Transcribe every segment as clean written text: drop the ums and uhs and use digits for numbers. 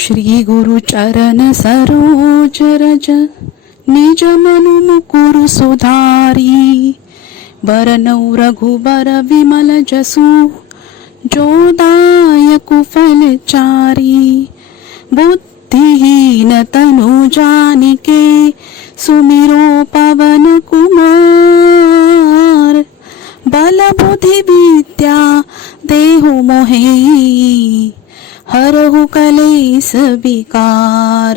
श्री गुरु चरण सरोज रज निज मनु मुकुर सुधारी बरनौ रघुबर विमल जसु जो दायकु फल चारी बुद्धिहीन तनु जानिके सुमिरो पवन कुमार बल बुद्धि विद्या देहु मोहे हरहु कलेस विकार।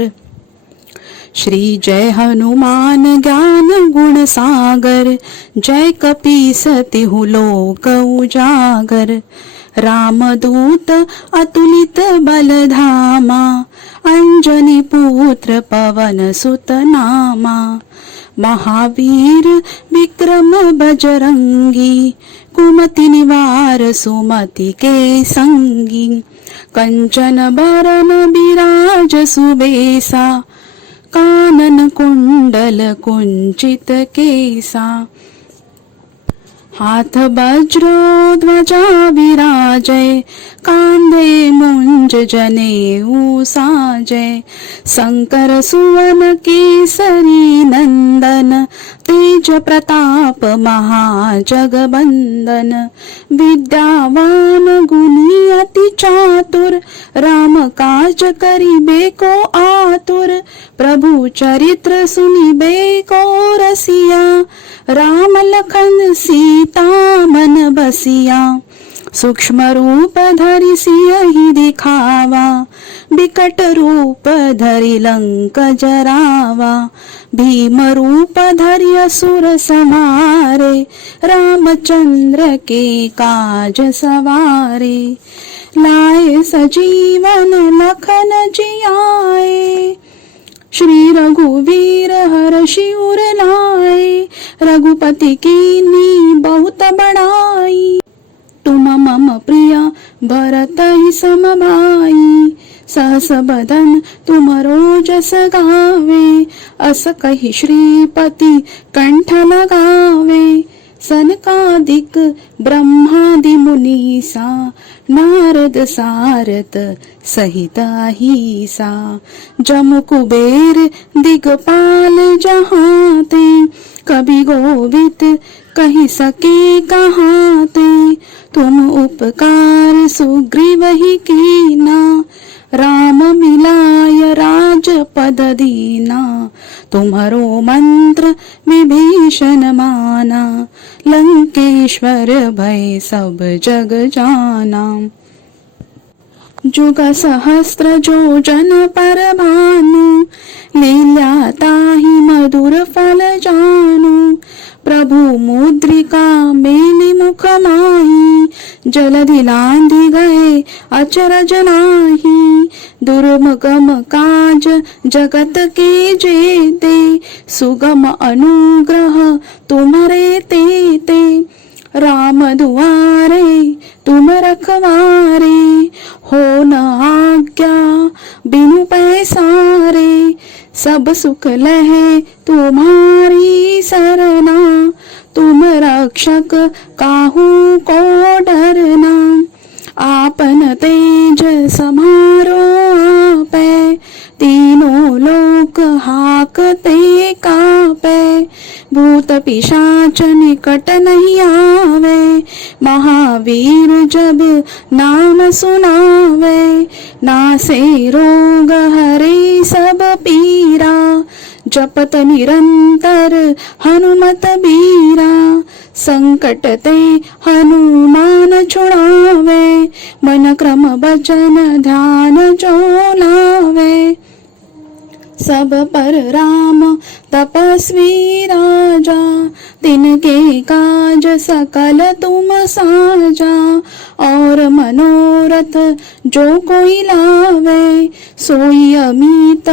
श्री जय हनुमान ज्ञान गुण सागर जय कपीस तिहु लोक उजागर। रामदूत अतुलित बलधामा अंजनी पुत्र पवन सुत नामा। महावीर विक्रम बजरंगी कुमति निवार सुमति के संगी। कंचन बरन बिराज सुबेसा कानन कुंडल कुंचित केसा। हाथ वज्र ध्वजा विराजय कांधे मुंज जनेऊ साजय। शंकर सुवन केसरी नंदन तेज प्रताप महाजगबंदन। विद्यावान गुणी अति चातुर राम काज करिबे को आतुर। प्रभु चरित्र सुनिबे को रसिया राम लखन सीता मन बसिया। सूक्ष्म रूप धरि सियहि दिखावा विकट रूप धरि लंक जरावा। भीम रूप धरि असुर संहारे रामचंद्र के काज सवारे। लाए सजीवन लखन जियाए श्री रघुवीर हर्षि उर लाए। रघुपति कीन्ही बहुत बड़ाई तुम मम प्रिय भरत ही समभाई। सहस बदन तुम रोजस गावे अस कहि श्रीपति कंठ लगावे। सनकादिक ब्रह्मादि मुनीसा नारद सारद सहित अहिसा। जम कुबेर दिगपाल जहाते कवि गोविद कहि सके कहाते। तुम उपकार सुग्रीव ही कीना राम मिलाय राजपद दीना। तुम्हारो मंत्र विभीषण माना लंकेश्वर भय सब जग जाना। जुग सहस्त्र जो जन पर भानु लीला ताहि मधुर फल जानु। प्रभु मुद्रिका मेलि मुख माही जलधि लांघि गए अचरज नाही। दुर्गम काज जगत के जेते सुगम अनुग्रह तुम्हारे तेते। राम दुआरे तुम रखवारे हो न आज्ञा बिनु पैसारे। सब सुख लहे तुम्हारी सरना तुम रक्षक काहू को डरना। आपन तेज समारो आपे तीनों लोक हाकते कापे। भूत पिशाच निकट नहीं आवे महावीर जब नाम सुनावे। नासे रोग हरे सब पीरा जपत निरंतर हनुमत बीरा। संकट ते हनुमान छुड़ावे मन क्रम बचन ध्यान जो लावे। सब पर राम तपस्वी राजा तिनके काज सकल तुम साजा। और मनोरथ जो कोई लावे सोई अमित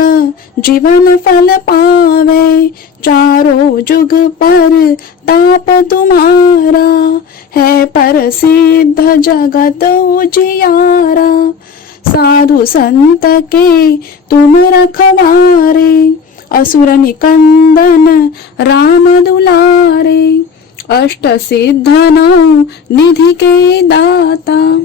जीवन फल पावे। चारों जुग पर ताप तुम्हारा है प्रसिद्ध जगत उजियारा। साधु संत के तुम रखवारे असुर निकंदन राम दुलारे। अष्ट सिद्ध नौ निधि के दाता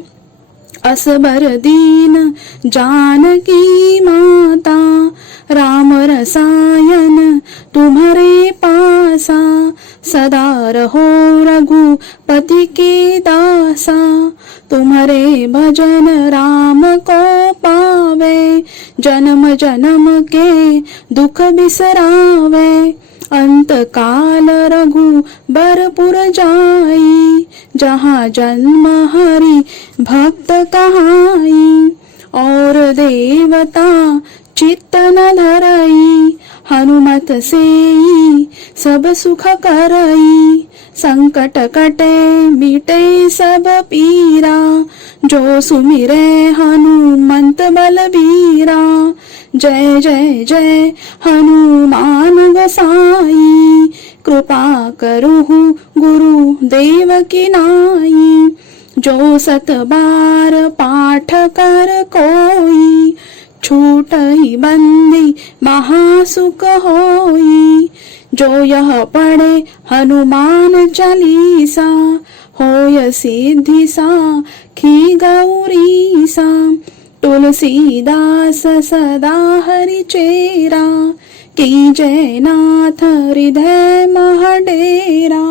असबर दीन जानकी माता, राम रसायन तुम्हारे पासा, सदा रहो रघुपति के दासा, तुम्हारे भजन राम को पावे, जन्म जन्म के दुख बिसरावे, अंत काल रघुबरपुर जाई, जहाँ जन्म हरि भक्त कहाई, और देवता चित्त न धरई, हनुमत सेई सब सुख करई, संकट कटे मिटे सब पीरा, जो सुमिरे हनुमंत बलबीरा, जय जय जय हनुमान गोसाई, कृपा करुहु गुरु देव की नाई, जो सत बार पाठ कर कोई, छूट ही बंदी महासुख होई, जो यह पढ़े हनुमान चालीसा, होय सिद्धि साखी गौरीसा, तुलसीदास सदा हरि चेरा, की जय नाथ हृदय महडेरा,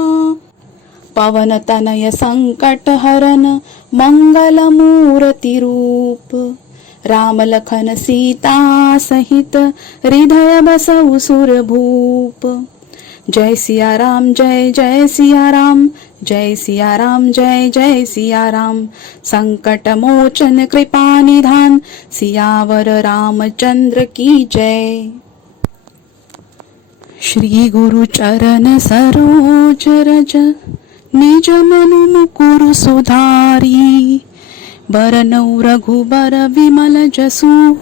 पवन तनय संकट हरन मंगल मूर्ति रूप, राम लखन सीता सहित हृदय बसउ सुर भूप, जय सिया राम जय जय सिया राम, जय सिया राम जय जय सिया राम, संकट मोचन कृपा निधान, सियावर रामचंद्र की जय। श्री गुरु चरण सरोज रज, निज मनु मुकुर सुधारी, बरनउ रघुबर विमल जसु,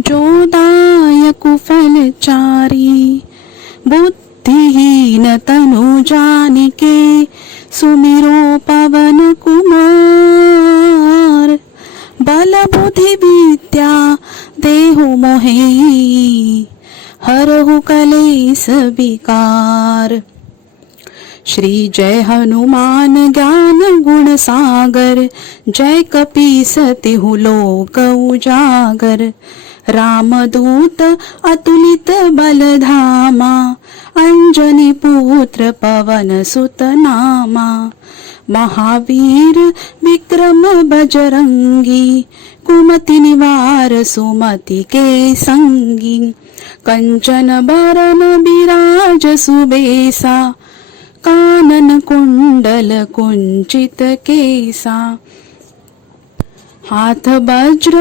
जो दायकु फल चारी, बुद्धिहीन तनु जानिके, सुमिरो पवन कुमार, बल बुद्धि विद्या देहु मोहि, हरहु कलेस विकार। श्री जय हनुमान ज्ञान गुण सागर, जय कपीस तिहु लोक उजागर, रामदूत अतुलित बल धामा, अंजनी पुत्र पवन सुत नामा, महावीर विक्रम बजरंगी, कुमति निवार सुमति के संगी, कंचन बरन बिराज सुबेसा, कानन कुंडल कुंचित केसा, हाथ वज्र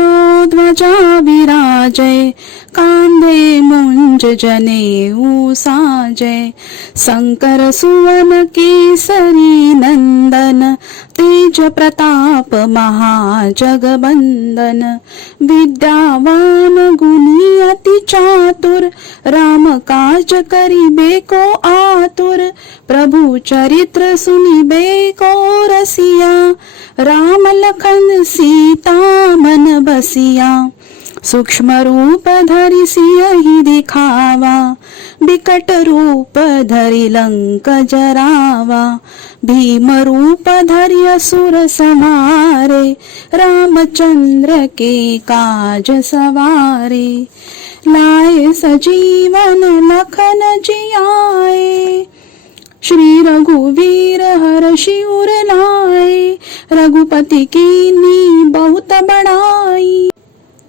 ध्वजा विराजय, कांधे मुंज जनेऊ साजय, शंकर सुवन केसरी नंदन, तेज प्रताप महाजगबंदन, विद्यावान गुणी अति चातुर, राम काज करिबे को आतुर, प्रभु चरित्र सुनिबे को रसिया, राम लखन सीता मन बसिया, सूक्ष्म रूप धरि सियहि दिखावा, विकट रूप धरि लंक जरावा, भीम रूप धरि असुर संहारे, रामचंद्र के काज सवारे, लाए सजीवन लखन जियाए, श्री रघुवीर हर्षि उर लाए, रघुपति कीन्ही बहुत बड़ाई,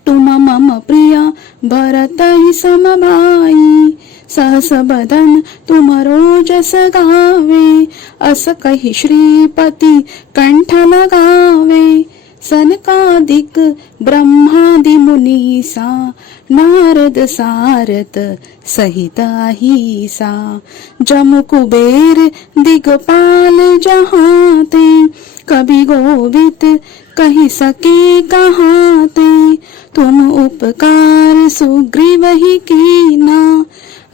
तुम मम प्रिय भरत ही सम भाई, सहस बदन तुमरो जस गावे, अस कहि श्रीपति कंठ लगावे, सनकादिक ब्रह्मादि मुनीसा, नारद सारद सहित अहिसा, जम कुबेर दिगपाल जहाँ ते, कवि गोविद कहि सके कहाँ ते, तुम उपकार सुग्रीव ही कीना,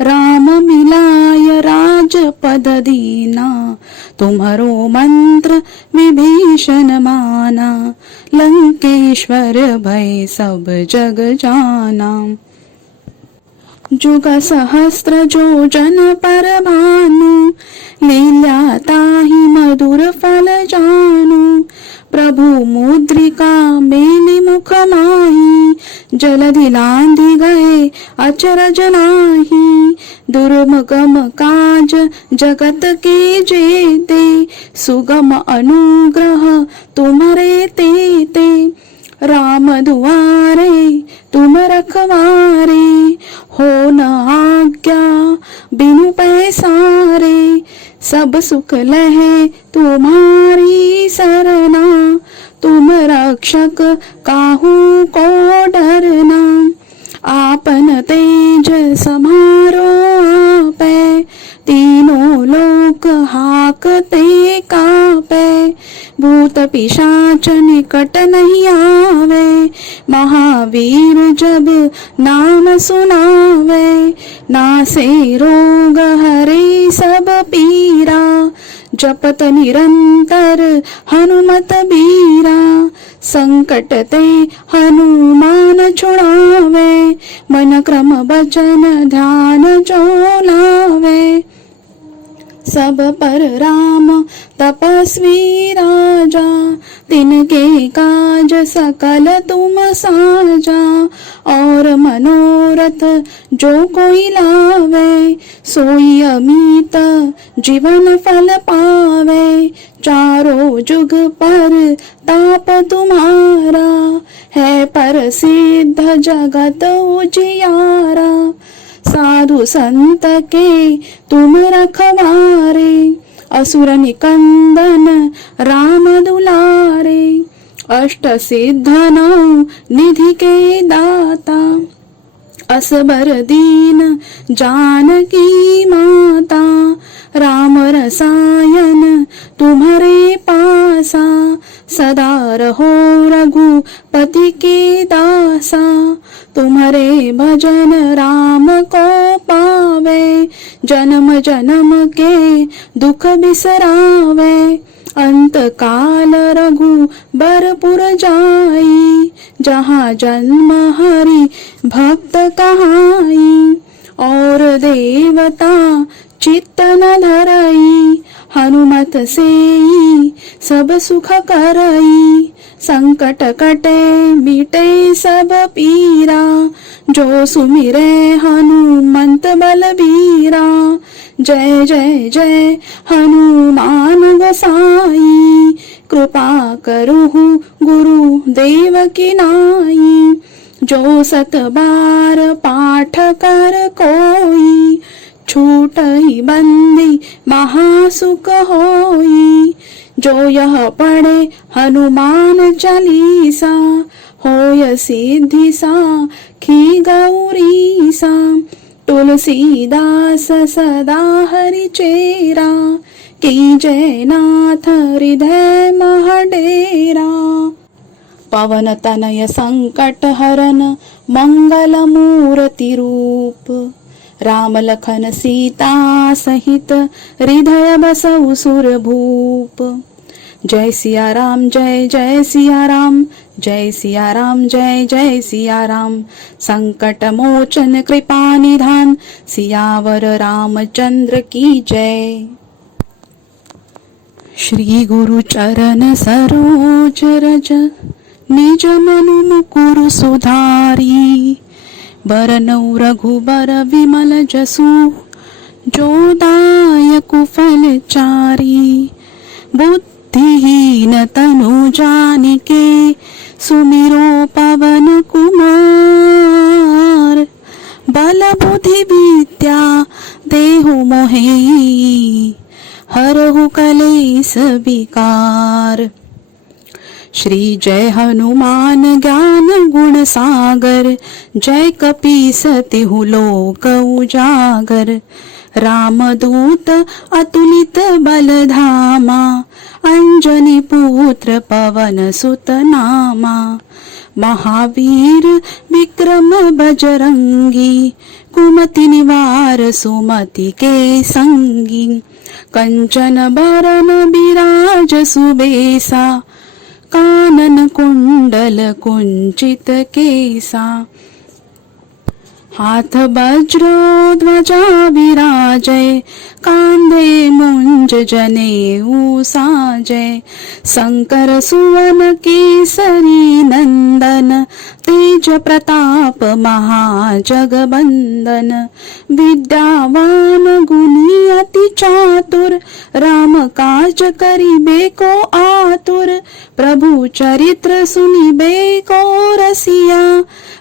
राम मिलाय राजपद दीना, तुम्हारो मंत्र विभीषण माना, लंकेश्वर भय सब जग जाना, जुग सहस्त्र जोजन पर भानु, लील्या ताहि मधुर फल जानु। प्रभु मुद्रिका मेली मुख माही, जलधि लांघि गए अचरज नाही। दुर्गम काज जगत के जेते, सुगम अनुग्रह तुम्हारे तेते। राम दुआरे तुम रखवारे, हो न आज्ञा बिनु पैसारे। सब सुख लहे तुम्हारी सरना, तुम रक्षक काहू को डरना। आपन तेज समारो आपे, तीनों लोक हाकते कापे। भूत पिशाच निकट नहीं आवे, महावीर जब नाम सुनावे। नासे रोग हरे सब पीरा, जपत निरंतर हनुमत बीरा। संकट ते हनुमान छुड़ावे, मन क्रम वचन ध्यान जो लावे। सब पर राम तपस्वी राजा, तिनके काज सकल तुम साजा। और मनोरथ जो कोई लावे, सोई अमित जीवन फल पावे। चारों जुग पर ताप तुम्हारा, है पर सिद्ध जगत उजियारा। साधु संत के तुम रखवारे, असुर निकंदन राम दुलारे। अष्ट सिद्ध नौ निधि के दाता, असबर दीन जानकी माता। राम रसायन तुम्हारे पासा, सदा रहो रघुपति के दासा। तुम्हारे भजन राम को पावे, जन्म जन्म के दुख बिसरावे। अंत काल रघुबरपुर जाई, जहाँ जन्म हरि भक्त कहाई। और देवता चित्त न धरई, हनुमत सेई सब सुख करई। संकट कटे मिटे सब पीरा, जो सुमिरे हनुमंत बलबीरा। जय जय जय हनुमान गोसाई, कृपा करुहु गुरु देव की नाई। जो सत बार पाठ कर कोई, छूटहि बंदी महासुख होई। जो यह पढ़े हनुमान चालीसा, होय सिद्धि साखी गौरीसा। तुलसीदास सदा हरि चेरा, की जय नाथ हृदय महडेरा। पवन तनय संकट हरन, मंगल मूर्ति रूप। राम लखन सीता सहित, हृदय बसउ सुर भूप। जय सिया राम जय जय सिया राम, जय सिया राम जय जय सिया राम। संकट मोचन कृपा निधान, सियावर रामचंद्र की जय। श्री गुरु चरण सरोज रज, निज मनु मुकुर सुधारी। बरनउ रघुबर विमल जसु, जो दायकु फल चारी। बुद्धिहीन तनु जानिके, सुमिरो पवन कुमार। बल बुद्धि विद्या देहु मोहि, हरहु कलेस विकार। श्री जय हनुमान ज्ञान गुण सागर, जय कपीस तिहु लोक उजागर। रामदूत अतुलित बल धामा, अंजनी पुत्र पवन सुत नामा। महावीर विक्रम बजरंगी, कुमति निवार सुमति के संगी। कंचन बरन बिराज सुबेसा, कानन कुंडल कुंचित केसा। हाथ वज्र ध्वजा विराजय, कांधे मुंज जनेऊ साजय। शंकर सुवन केसरी नंदन, तेज प्रताप महाजगबंदन। विद्यावान गुणी अति चातुर, राम काज करिबे को आतुर। प्रभु चरित्र सुनिबे को रसिया,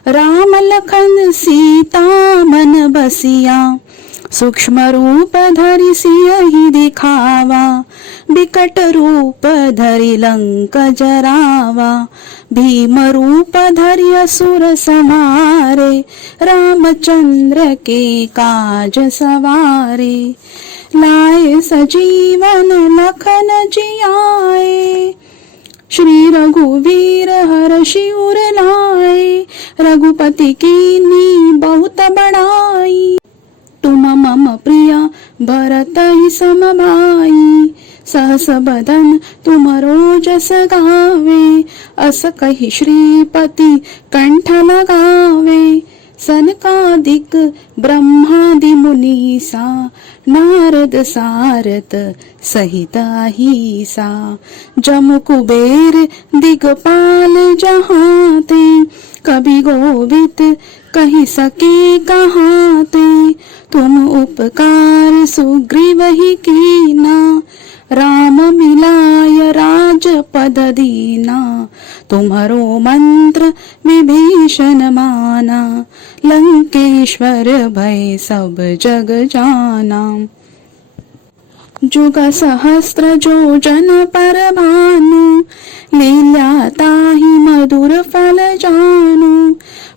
राम लखन सीता मन बसिया। सूक्ष्म रूप धरि सियहि दिखावा, विकट रूप धरि लंक जरावा। भीम रूप धरि असुर संहारे, रामचंद्र के काज सवारे। लाए सजीवन लखन जियाए, श्री रघुवीर हर्षि उर लाए। रघुपति कीन्ही बहुत बड़ाई, तुम मम प्रिया भरत ही सम भाई। सहस बदन तुमरो जस गावे, अस कहि श्रीपति कंठ लगावे। सनकादिक ब्रह्मादि मुनीसा, नारद सारद सहित अहिसा। जम कुबेर दिगपाल जहाँ ते, कवि गोविद कहि सके कहाँ ते। तुम उपकार सुग्रीव ही कीना, राम मिलाय राजपद दीना। तुम्हारो मंत्र विभीषण माना, लंकेश्वर भय सब जग जाना। जुग सहस्त्र जो जन पर भानु, लीला ताहि मधुर फल जानु।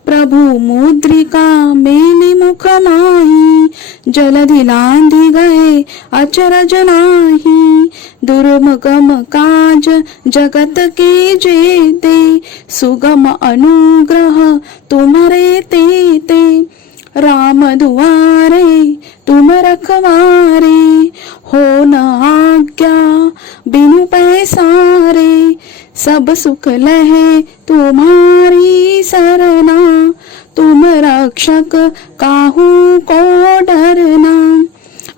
प्रभु मुद्रिका मेलि मुख माही, जलधि लांघि गए अचरज नाही। दुर्गम काज जगत के जेते, सुगम अनुग्रह तुम्हारे तेते। राम दुआरे तुम रखवारे, हो न आज्ञा बिनु पैसारे। सब सुख लहे तुम्हारी सरना, तुम रक्षक काहू को डरना।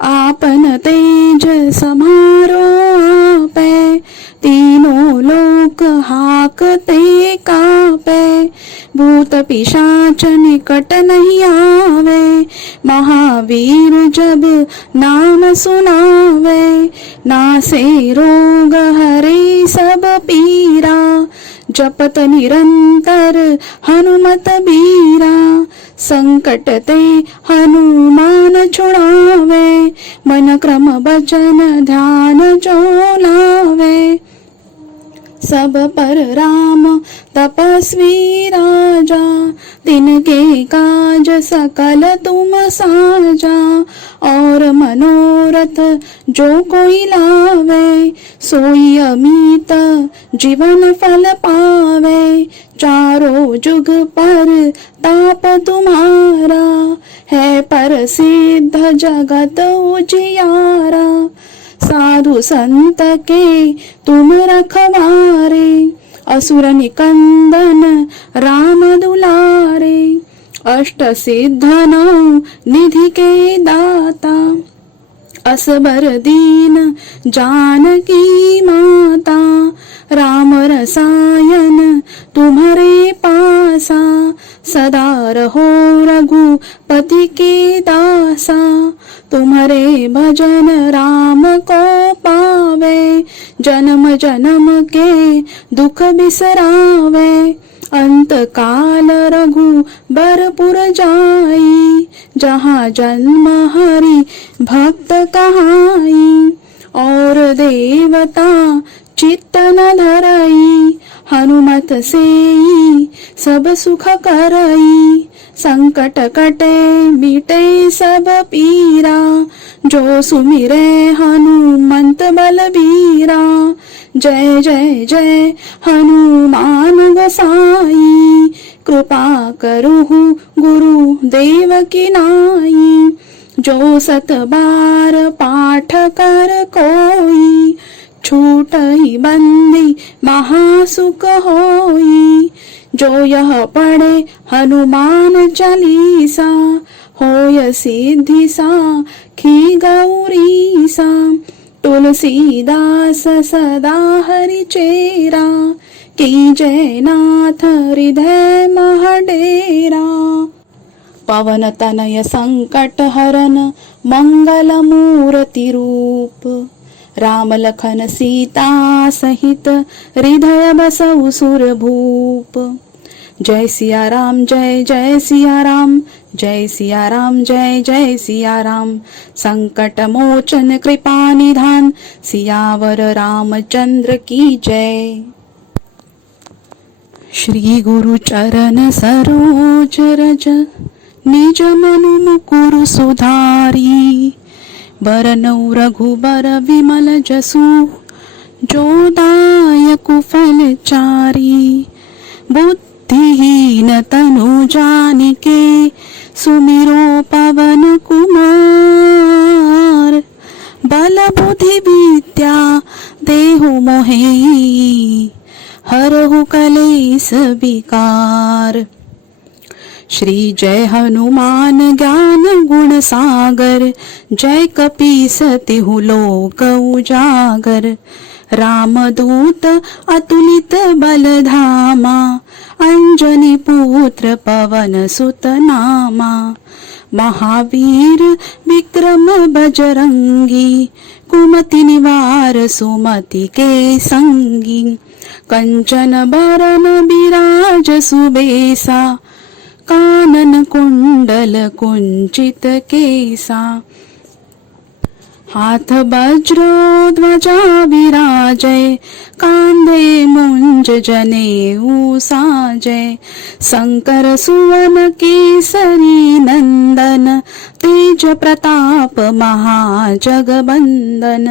आपन तेज समारो आपे, तीनों लोक हाकते कापे। भूत पिशाच निकट नहीं आवे, महावीर जब नाम सुनावे। नासे रोग हरे सब पीरा, जपत निरंतर हनुमत बीरा। संकट ते हनुमान छुड़ावे, मन क्रम वचन ध्यान जो लावे। सब पर राम तपस्वी राजा, तिनके काज सकल तुम साजा। और मनोरथ जो कोई लावे, सोई अमित जीवन फल पावे। चारों जुग पर ताप तुम्हारा, है पर सिद्ध जगत उजियारा। साधु संत के तुम रखवारे, असुर निकंदन राम दुलारे। अष्ट सिद्ध नौ निधि के दाता, असबर दीन जानकी माता। राम रसायन तुम्हारे पासा, सदा रहो रघुपति के दासा। तुम्हारे भजन राम को पावे, जन्म जन्म के दुख बिसरावे। अंत काल रघुबरपुर जाई, जहाँ जन्म हरि भक्त कहाई। और देवता चित्त न धरई, हनुमत सेई सब सुख करई। संकट कटे मिटे सब पीरा, जो सुमिरे हनुमंत बलबीरा। जय जय जय हनुमान गोसाई, कृपा करुहु गुरु देव की नाई। जो सत बार पाठ कर कोई, छूट ही बंदी महासुख होई। जो यह पढ़े हनुमान चालीसा, होय सिद्धि साखी गौरीसा। तुलसीदास सदा हरि चेरा, कीजय नाथ हृदय महडेरा। पवन तनय संकट हरन मंगल मूर्ति रूप, राम लखन सीता सहित हृदय बसउ सुर भूप। जय सिया राम जय जय सिया राम, जय सिया राम जय जय सिया राम। संकट मोचन कृपा निधान, सियावर रामचंद्र की जय। श्री गुरु चरण सरोज रज, निज मनु मुकुर सुधारी। बरनउँ रघुबर विमल जसु, जो दायक फल चारी। बुद्धिहीन तनु जानिके, सुमिरो पवन कुमार। बल बुद्धि विद्या देहु मोहि, हरहु कलेस विकार। श्री जय हनुमान ज्ञान गुण सागर, जय कपीस तिहु लोक उजागर। रामदूत अतुलित बल धामा, अंजनी पुत्र पवन सुत नामा। महावीर विक्रम बजरंगी, कुमति निवार सुमति के संगी। कंचन बरन बिराज सुबेसा, कानन कुंडल कुंचित केसा। हाथ वज्र ध्वजा विराजय, कांधे मुंज जनेऊ साजय। शंकर सुवन केसरी नंदन, तेज प्रताप महाजगबंदन।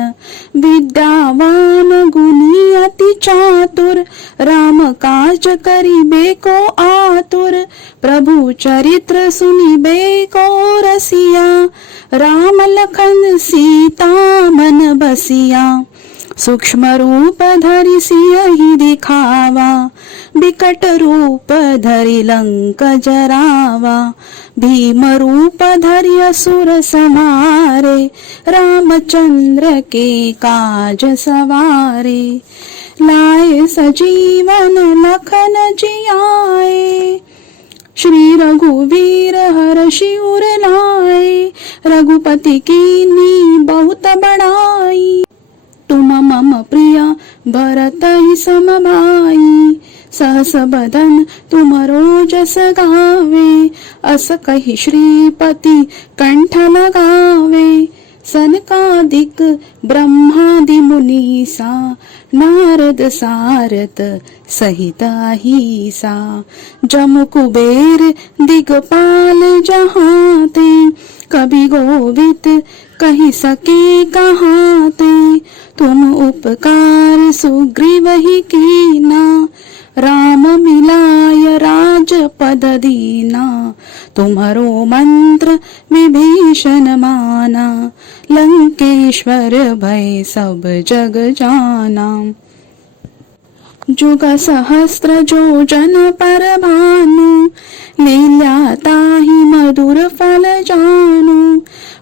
विद्यावान गुणी अति चातुर, राम काज करिबे को आतुर। प्रभु चरित्र सुनिबे को रसिया, राम लखन सीता मन बसिया। सूक्ष्म रूप धरि सियहि दिखावा, बिकट रूप धरि लंक जरावा। भीम रूप धरि असुर संहारे, रामचंद्र के काज सवारे। लाए सजीवन लखन जियाए, श्री रघुवीर हर्षि उर लाए। रघुपति कीन्ही बहुत बड़ाई, तुम मम प्रिय भरत ही सम भाई। सहस बदन तुमरो जस गावे, अस कहि श्रीपति कंठ लगावे। सनकादिक ब्रह्मादि मुनीसा, नारद सारद सहित अहिसा। जम कुबेर दिगपाल जहाते, कवि कोविद कहि सके कहाते। तुम उपकार सुग्रीव ही कीना, राम मिलाय राजपद दीना। तुम्हरो मंत्र विभीषण माना, लंकेश्वर भय सब जग जाना। जुग सहस्त्र जो जन पर भानु, लील्य ताहि मधुर फल जानु।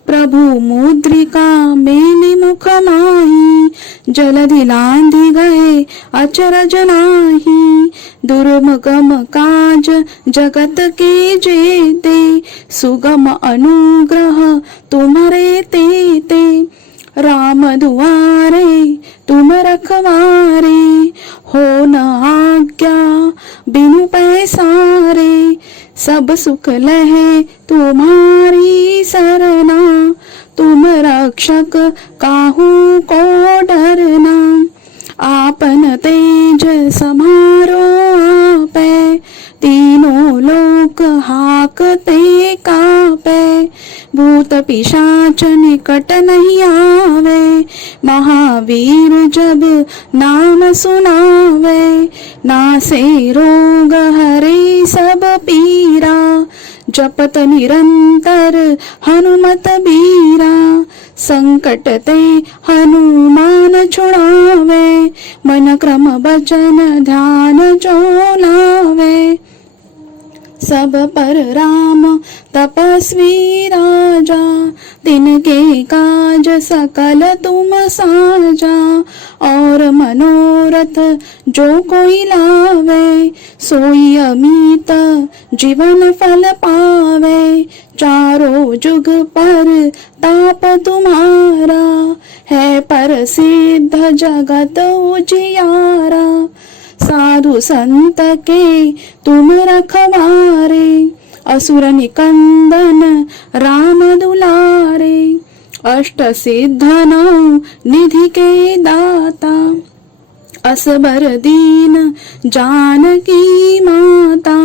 प्रभु मुद्रिका मेलि मुख माहि, जलधि लांघि गए अचरज नाहि। दुर्गम काज जगत के जेते, सुगम अनुग्रह तुम्हरे तेते। राम दुआरे तुम रखवारे, हो न आज्ञा बिनु पैसारे। सब सुख लहे तुम्हारी सरना, तुम रक्षक काहू को डरना। आपन तेज समारो आपे, तीनों लोक हाकते कापे। भूत पिशाच निकट नहीं आवे, महावीर जब नाम सुनावे। नासे रोग हरे सब पीरा, जपत निरंतर हनुमत बीरा, संकट ते हनुमान छुड़ावे, मन क्रम बचन ध्यान जो लावे। सब पर राम तपस्वी राजा, तिनके काज सकल तुम साजा। और मनोरथ जो कोई लावे, सोई अमित जीवन फल पावे। चारों जुग पर ताप तुम्हारा, है प्रसिद्ध जगत उजियारा। साधु संत के तुम रखवारे, असुर निकंदन राम दुलारे। अष्ट सिद्ध नौ निधि के दाता, असबर दीन जानकी माता।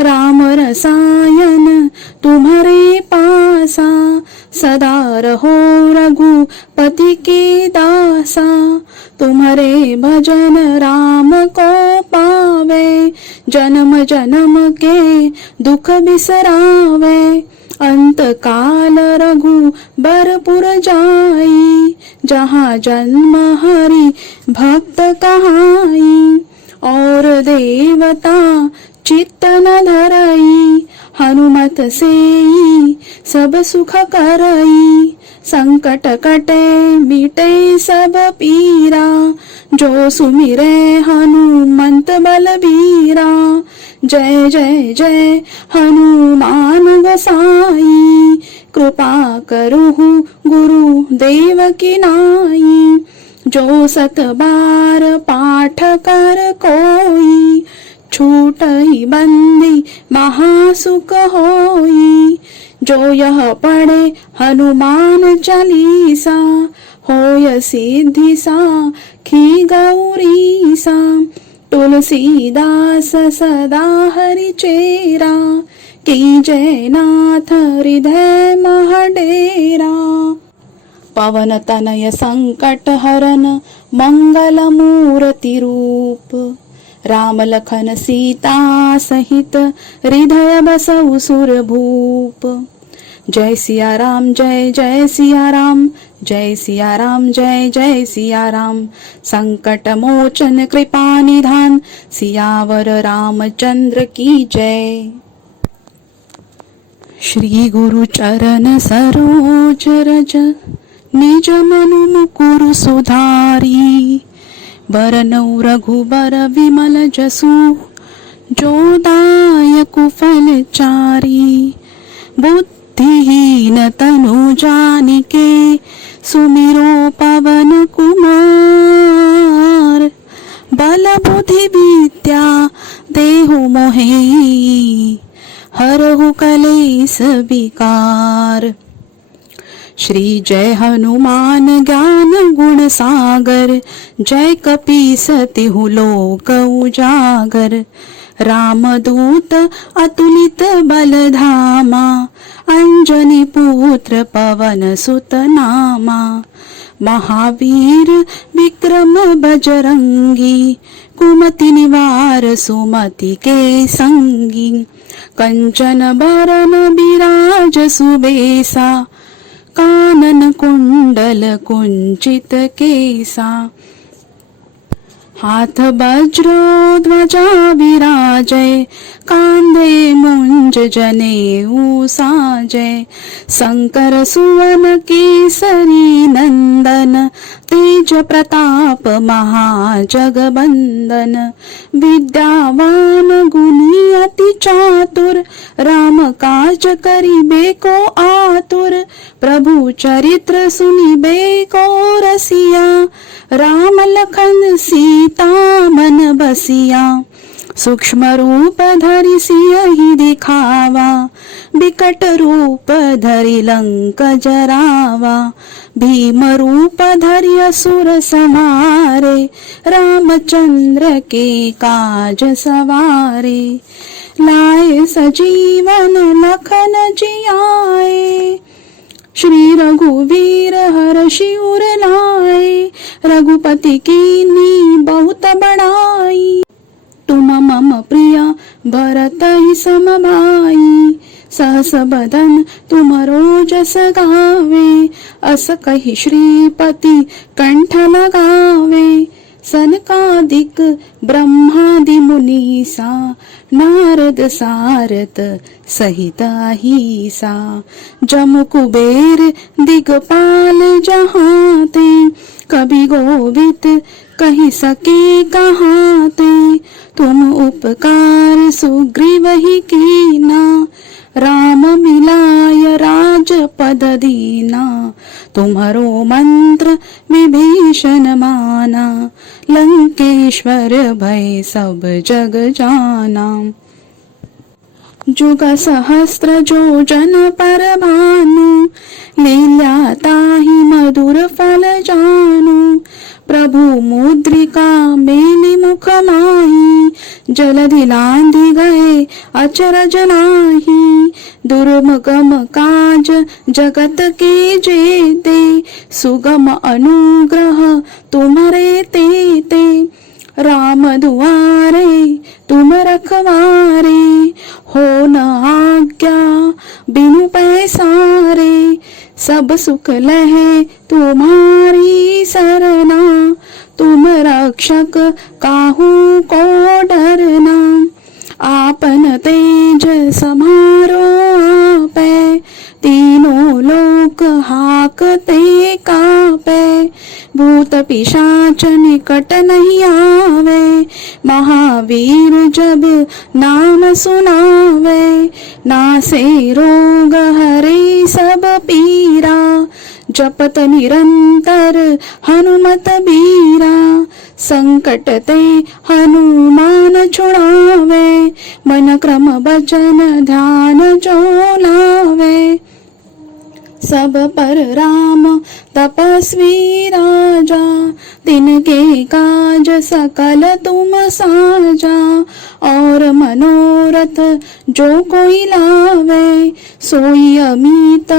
राम रसायन तुम्हारे पासा, सदा रहो रघुपति के दासा। तुम्हारे भजन राम को पावे, जन्म जन्म के दुख बिसरावे। अंत काल रघुबरपुर जाई, जहाँ जन्म हरि भक्त कहाई। और देवता चित्त न धरई, हनुमत सेई सब सुख करई। संकट कटे मिटे सब पीरा, जो सुमिरे हनुमंत बलबीरा। जय जय जय हनुमान गोसाई, कृपा करुहु गुरु देव की नाई। जो सत बार पाठ कर कोई, छूट ही बंदी महासुख होई। जो यह पढ़े हनुमान चालीसा, होय सिद्धि साखी गौरीसा। तुलसीदास सदा हरि चेरा, कीजय नाथ हृदय महडेरा। पवन तनय संकट हरन मंगल मूर्ति रूप, राम लखन सीता सहित हृदय बसउ सुर भूप। जय सिया राम जय जय सिया राम, जय सिया राम जय जय सिया राम। संकट मोचन कृपा निधान, सियावर रामचंद्र की जय। श्री गुरु चरण सरोज रज, निज मनु मुकुर सुधारी। बरनउँ रघुबर विमल जसु, जो दायकु फल चारी। बुद्धिहीन तनु जानिके, सुमिरो पवन कुमार। बल बुद्धि विद्या देहु मोहे, हरहु कलेस विकार। श्री जय हनुमान ज्ञान गुण सागर, जय कपीस तिहु लोक उजागर। रामदूत अतुलित बल धामा, अंजनी पुत्र पवन सुत नामा। महावीर विक्रम बजरंगी, कुमति निवार सुमति के संगी। कंचन बरन बिराज सुबेसा, कानन कुंडल कुंचित केसा। हाथ वज्रो ध्वजा विराजय, कांधे मुंज जनेऊ साजय। शंकर सुवन केसरी नंदन, तेज प्रताप महाजगबंदन। विद्यावान गुणी अति चातुर, राम काज करिबे को आतुर। प्रभु चरित्र सुनिबे को रसिया, राम लखन सीता मन बसिया। सूक्ष्म रूप धरि सियहि दिखावा, विकट रूप धरि लंक जरावा। भीम रूप धरि असुर संहारे, रामचंद्र के काज सवारे। लाए सजीवन लखन जियाए, श्री रघुवीर हर्षि उर लाए। रघुपति कीन्ही बहुत बड़ाई, तुम मम प्रिय भरत ही सम भाई। सहस बदन तुमरो जस गावे, अस कही श्रीपती कंठ लगावे. सनकादिक ब्रह्मादि मुनीसा, नारद सारद सहित अहिसा. जम कुबेर दिगपाल जहाँ ते, कभी गोवित कही सके कहाँ ते. तुम उपकार सुग्रीव ही कीना, राम मिलाय राजपद दीना. तुम्हारो मंत्र विभीषण माना, लंकेश्वर भय सब जग जाना. जुग सहस्त्र जो जन पर भानु, लील्या ताहि मधुर फल जानु. प्रभु मुद्रिका मेली मुख माही, जलधि लांघि गए अचरज नाही. दुर्गम काज जगत के जेते, सुगम अनुग्रह तुम्हारे तेते. राम दुआरे तुम रखवारे, हो न आज्ञा बिनु पैसारे. सब सुख लहे तुम्हारी सरना, तुम रक्षक काहू को डरना. आपन तेज समारो आपे, तीनों लोक हाकते कापे. भूत पिशाच निकट नहीं आवे, महावीर जब नाम सुनावे. नासे रोग हरे सब पीरा, जपत निरंतर हनुमत बीरा. संकट ते हनुमान छुड़ावे, मन क्रम वचन ध्यान जो लावे. सब पर राम तपस्वी राजा, तिनके काज सकल तुम साजा. और मनोरथ जो कोई लावे, सोई अमित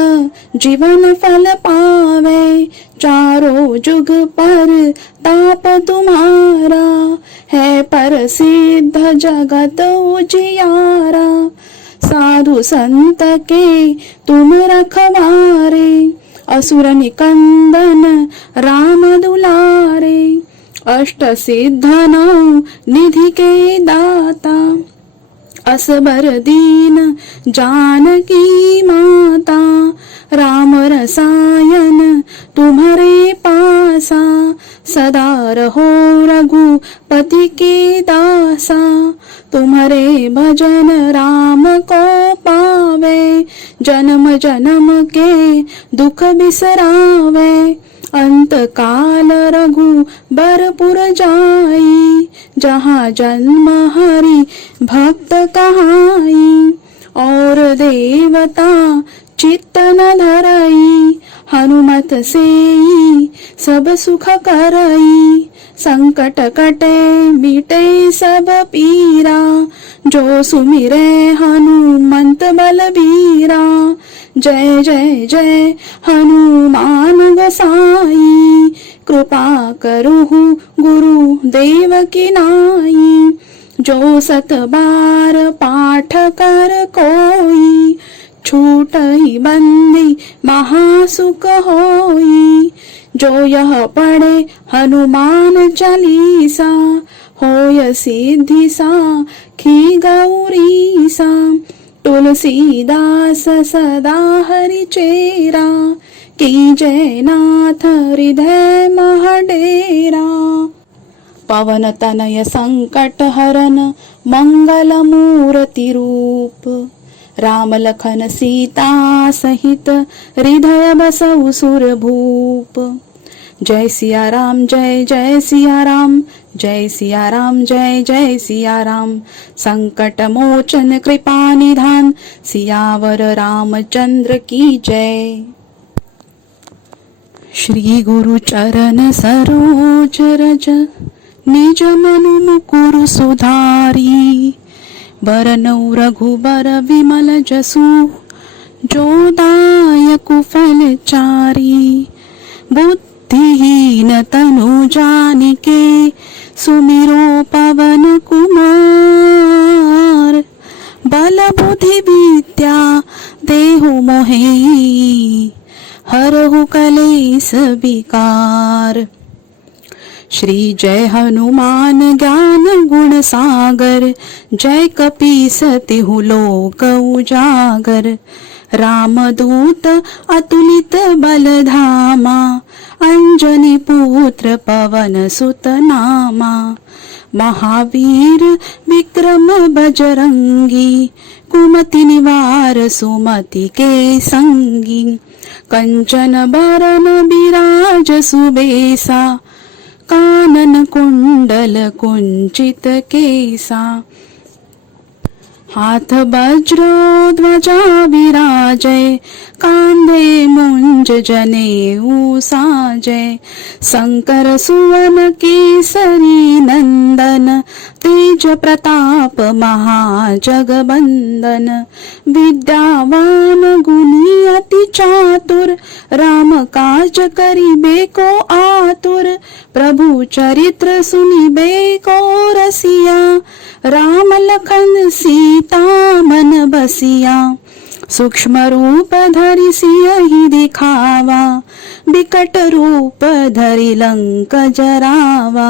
जीवन फल पावे. चारों जुग पर ताप तुम्हारा, है पर सिद्ध जगत उजियारा. साधु संत के तुम रखवारे, असुर निकंदन राम दुलारे. अष्ट सिद्ध नौ निधि के दाता, असबर दीन जानकी माता. राम रसायन तुम्हारे पासा, सदा रहो रघुपति के दासा. तुम्हारे भजन राम को पावे, जन्म जन्म के दुख बिसरावे. अंत काल रघुबरपुर जाई, जहाँ जन्म हरि भक्त कहाई. और देवता चित्त न धरई, हनुमत सेई सब सुख करई. संकट कटे मिटे सब पीरा, जो सुमिरे हनुमंत बलबीरा. जय जय जय हनुमान गोसाई, कृपा करुहु गुरु देव की नाई. जो सत बार पाठ कर कोई, छूट ही बंदी महासुख होई. जो यह पढ़े हनुमान चालीसा, होय सिद्धि साखी गौरीसा. तुलसीदास सदा हरि चेरा, की जय नाथ हृदय महडेरा. पवन तनय संकट हरन, मंगल मूर्ति रूप. राम लखन सीता सहित, हृदय बसउ सुर भूप. जय सिया राम जय जय सिया राम, जय सिया राम जय जय सिया राम. संकट मोचन कृपा निधान, सियावर रामचंद्र की जय. श्री गुरु चरण सरोज रज, निज मनु मुकुर सुधारी. बरनउ रघुबर विमल जसु, जो दायकु फल चारी. बुद्धिहीन तनु जानिके, सुमिरो पवन कुमार. बल बुद्धि विद्या देहु मोहे हरहु कलेस विकार। श्री जय हनुमान ज्ञान गुण सागर, जय कपीस तिहु लोक उजागर। रामदूत अतुलित बल धामा, अंजनी पुत्र पवन सुत नामा। महावीर विक्रम बजरंगी, कुमति निवार सुमति के संगी। कंचन बरन बिराज सुबेसा, कानन कुंडल कुंचित केसा। हाथ वज्र ध्वजा विराजय, कांधे मुंज जनेऊ साजय। शंकर सुवन केसरी नंदन, तेज प्रताप महाजगबंदन। विद्यावान गुणी अति चातुर, राम काज करिबे को आतुर। प्रभु चरित्र सुनिबे को रसिया, राम लखन सीता मन बसिया। सूक्ष्म रूप धरि सियहि दिखावा, विकट रूप धरि लंक जरावा।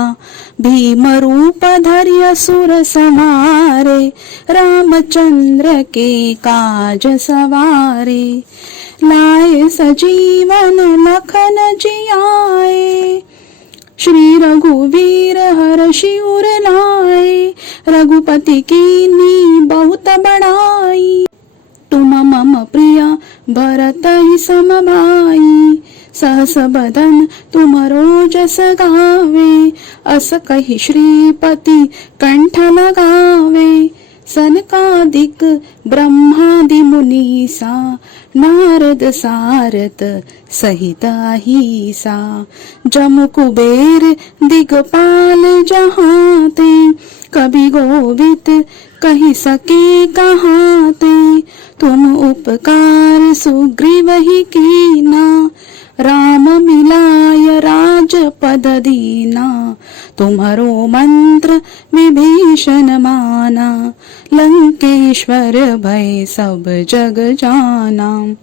भीम रूप धरि असुर संहारे, रामचंद्र के काज सवारे। लाए सजीवन लखन जियाए, श्री रघुवीर हर्षि उर लाए। रघुपति कीन्ही बहुत बड़ाई, तुम मम प्रिय भरत ही सम भाई। सहस बदन तुम जस गावे, अस कहि श्रीपति कंठ लगावे। सनकादिक ब्रह्मादि मुनीसा, नारद सारद सहित अहिसा। जम कुबेर दिगपाल जहाते, कवि गोविद कहि सके कहाते। तुम उपकार सुग्रीव ही कीना, राम मिलाय राजपद दीना। तुम्हारो मंत्र विभीषण माना, लंकेश्वर भय सब जग जाना।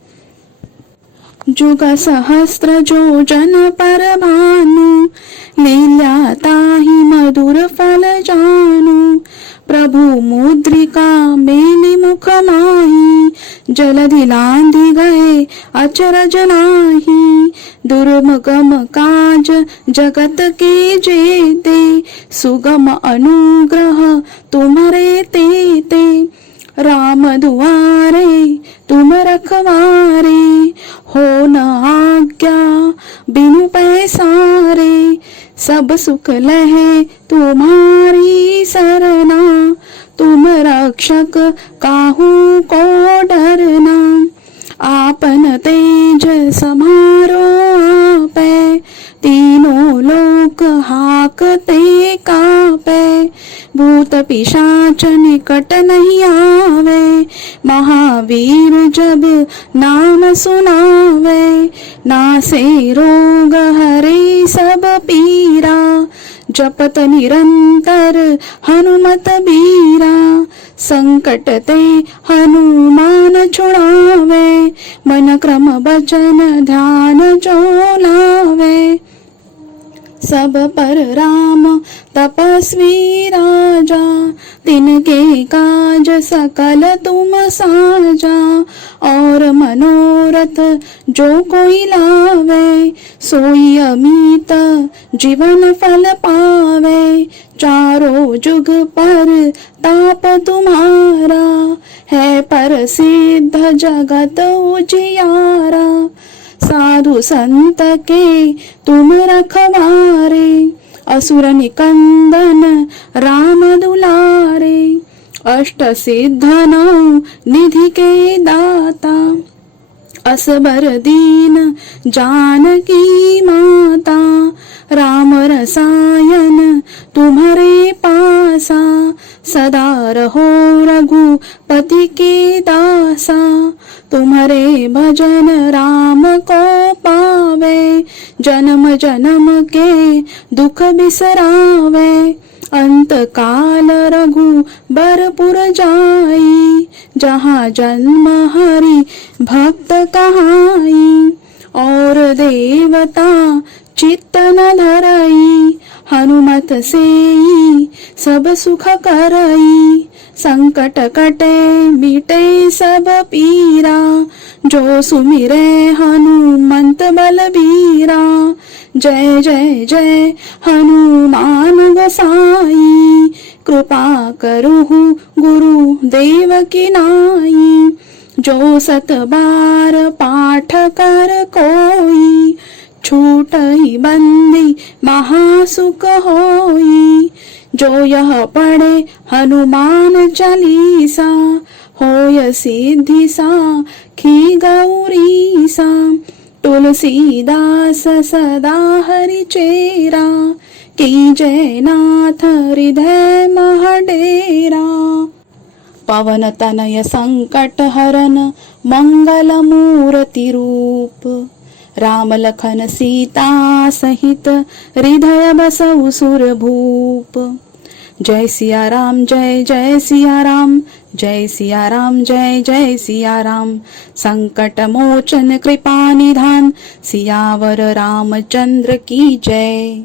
जुग सहस्त्र जो जन पर भानु, लीला ताहि मधुर फल जानु। प्रभु मुद्रिका मेलि मुख माही, जलधि लांघि गए अचरज नाही। दुर्गम काज जगत के जेते, सुगम अनुग्रह तुम्हारे तेते। राम दुआरे तुम रखवारे, हो न आज्ञा बिनु पैसारे। सब सुख लहे तुम्हारी सरना, तुम रक्षक काहू को डरना। आपन तेज समारो आपै, तीनों लोक हाकते कापै। भूत पिशाच निकट नहीं आवे, महावीर जब नाम सुनावे। नासे रोग हरे सब पीरा, जपत निरंतर हनुमत बीरा। संकट ते हनुमान छुड़ावे, मन क्रम वचन ध्यान जो लावे। सब पर राम तपस्वी राजा, तिनके काज सकल तुम साजा। और मनोरथ जो कोई लावे, सोई अमित जीवन फल पावे। चारों जुग पर ताप तुम्हारा, है पर सिद्ध जगत उजियारा। साधु संत के तुम रखवारे, असुर निकंदन राम दुलारे। अष्ट सिद्ध नौ निधि के दाता, असबर दीन जानकी माता। राम रसायन तुम्हारे पासा, सदा रहो रघुपति के दासा। तुम्हारे भजन राम को पावे, जन्म जन्म के दुख बिसरावे। अंत काल रघुबरपुर जाई, जहाँ जन्म हरि भक्त कहाई। और देवता चित्त न धरई, हनुमत सेई सब सुख करई। संकट कटे मिटे सब पीरा, जो सुमिरे हनुमंत बलबीरा। जय जय जय हनुमान गोसाई, कृपा करुहु गुरु देव की नाई। जो सत बार पाठ कर कोई, छूट ही बंदी महासुख होई। जो यह पढ़े हनुमान चालीसा, होय सिद्धि साखी गौरीसा। तुलसीदास सदा हरि चेरा, की जय नाथ हृदय महडेरा। पवन तनय संकट हरन मंगल मूर्ति रूप, राम लखन सीता सहित हृदय बसउ सुर भूप। जय सिया राम जय जय सिया राम, जय सिया राम जय जय सिया राम। संकट मोचन कृपा निधान, सियावर रामचंद्र की जय।